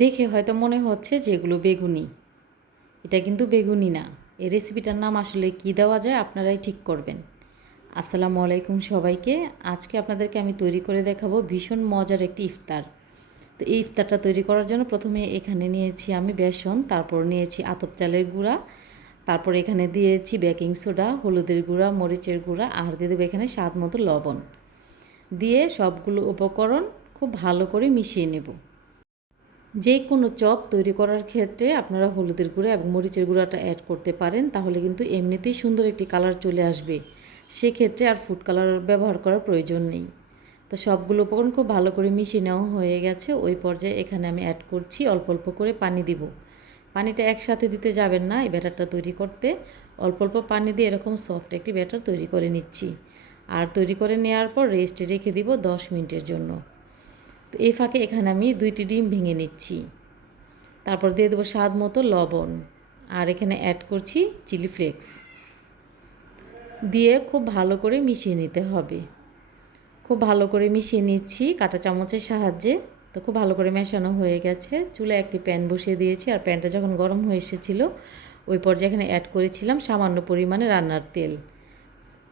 দেখে হয়তো মনে হচ্ছে যে এগুলো বেগুনি। এটা কিন্তু বেগুনি না। এই রেসিপিটার নাম আসলে কি দেওয়া যায় আপনারাই ঠিক করবেন। আসসালামু আলাইকুম সবাইকে। আজকে আপনাদেরকে আমি তৈরি করে দেখাবো ভীষণ মজার একটি ইফতার। তো এই ইফতারটা তৈরি করার জন্য প্রথমে এখানে নিয়েছি আমি বেসন, তারপর নিয়েছি আতপ চালের গুঁড়া, তারপর এখানে দিয়েছি বেকিং সোডা, হলুদের গুঁড়া, মরিচের গুঁড়া, আর দিয়ে দেবো এখানে স্বাদ মতো লবণ। দিয়ে সবগুলো উপকরণ খুব ভালো করে মিশিয়ে নেব। যে কোনো চপ তৈরি করার ক্ষেত্রে আপনারা হলুদের গুঁড়া এবং মরিচের গুঁড়াটা অ্যাড করতে পারেন, তাহলে কিন্তু এমনিতেই সুন্দর একটি কালার চলে আসবে। সেক্ষেত্রে আর ফুড কালার ব্যবহার করার প্রয়োজন নেই। তো সবগুলো উপকরণ খুব ভালো করে মিশিয়ে নেওয়া হয়ে গেছে, ওই পর্যায়ে এখানে আমি অ্যাড করছি, অল্প অল্প করে পানি দিব। পানিটা একসাথে দিতে যাবেন না, এই ব্যাটারটা তৈরি করতে। অল্প অল্প পানি দিয়ে এরকম সফট একটি ব্যাটার তৈরি করে নিচ্ছি। আর তৈরি করে নেওয়ার পর রেস্টে রেখে দিব দশ মিনিটের জন্য। তো এই ফাঁকে এখানে আমি দুইটি ডিম ভেঙে নিচ্ছি। তারপর দিয়ে দেবো স্বাদ মতো লবণ। আর এখানে অ্যাড করছি চিলি ফ্লেক্স দিয়ে খুব ভালো করে মিশিয়ে নিতে হবে। খুব ভালো করে মিশিয়ে নিচ্ছি কাঁটা চামচের সাহায্যে। তো খুব ভালো করে মেশানো হয়ে গেছে। চুলে একটি প্যান বসিয়ে দিয়েছি আর প্যানটা যখন গরম হয়ে এসেছিল, ওই পর্যায়ে এখানে অ্যাড করেছিলাম সামান্য পরিমাণে রান্নার তেল।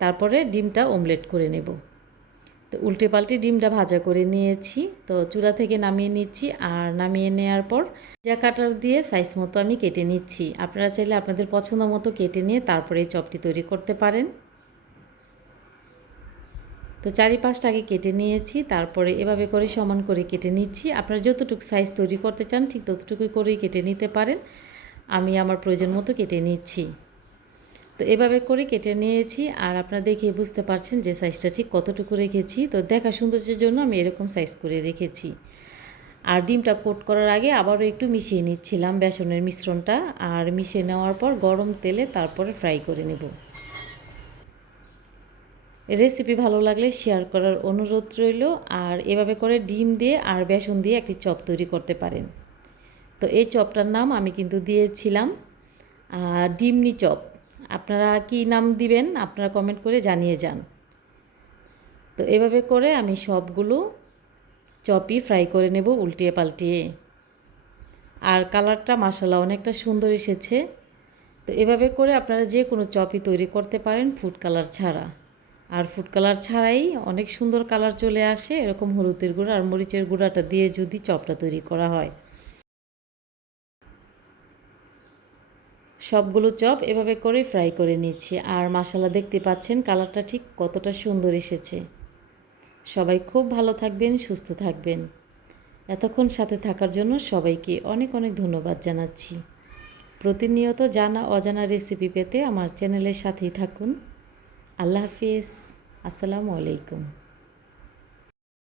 তারপরে ডিমটা অমলেট করে নেব। তো উল্টে পাল্টে ডিমটা ভাজা করে নিয়েছি। তো চূড়া থেকে নামিয়ে নিচ্ছি আর নামিয়ে নেওয়ার পর যা কাটার দিয়ে সাইজ মতো আমি কেটে নিচ্ছি। আপনারা চাইলে আপনাদের পছন্দ মতো কেটে নিয়ে তারপরে এই চপটি তৈরি করতে পারেন। তো চারি পাঁচটাকে কেটে নিয়েছি, তারপরে এভাবে করে সমান করে কেটে নিচ্ছি। আপনারা যতটুকু সাইজ তৈরি করতে চান ঠিক ততটুকুই করেই কেটে নিতে পারেন। আমি আমার প্রয়োজন মতো কেটে নিচ্ছি। তো এভাবে করে কেটে নিয়েছি আর আপনারা দেখে বুঝতে পারছেন যে সাইজটা ঠিক কতটুকু রেখেছি। তো দেখা সৌন্দর্যের জন্য আমি এরকম সাইজ করে রেখেছি। আর ডিমটা কোট করার আগে আবারও একটু মিশিয়ে নিচ্ছিলাম বেসনের মিশ্রণটা আর মিশিয়ে নেওয়ার পর গরম তেলে তারপরে ফ্রাই করে নেব। রেসিপি ভালো লাগলে শেয়ার করার অনুরোধ রইল আর এভাবে করে ডিম দিয়ে আর বেসন দিয়ে একটি চপ তৈরি করতে পারেন। তো এই চপটার নাম আমি কিন্তু দিয়েছিলাম ডিমনি চপ। আপনারা কি নাম দিবেন, আপনারা কমেন্ট করে জানিয়ে যান। তো এভাবে করে আমি সবগুলো চপই ফ্রাই করে নেব উল্টিয়ে পাল্টিয়ে। আর কালারটা মাসালা অনেকটা সুন্দর এসেছে। তো এভাবে করে আপনারা যে কোনো চপই তৈরি করতে পারেন ফুড কালার ছাড়া। আর ফুড কালার ছাড়াই অনেক সুন্দর কালার চলে আসে, এরকম হলুদের গুঁড়া আর মরিচের গুঁড়াটা দিয়ে যদি চপটা তৈরি করা হয়। সবগুলো চপ এভাবে করে ফ্রাই করে নিচ্ছি। আর মশালা দেখতে পাচ্ছেন কালারটা ঠিক কতটা সুন্দর এসেছে। সবাই খুব ভালো থাকবেন, সুস্থ থাকবেন। এতক্ষণ সাথে থাকার জন্য সবাইকে অনেক অনেক ধন্যবাদ জানাচ্ছি। প্রতিনিয়ত জানা, অজানা রেসিপি পেতে আমার চ্যানেলের সাথেই থাকুন। আল্লাহ হাফিজ। আসসালামু আলাইকুম।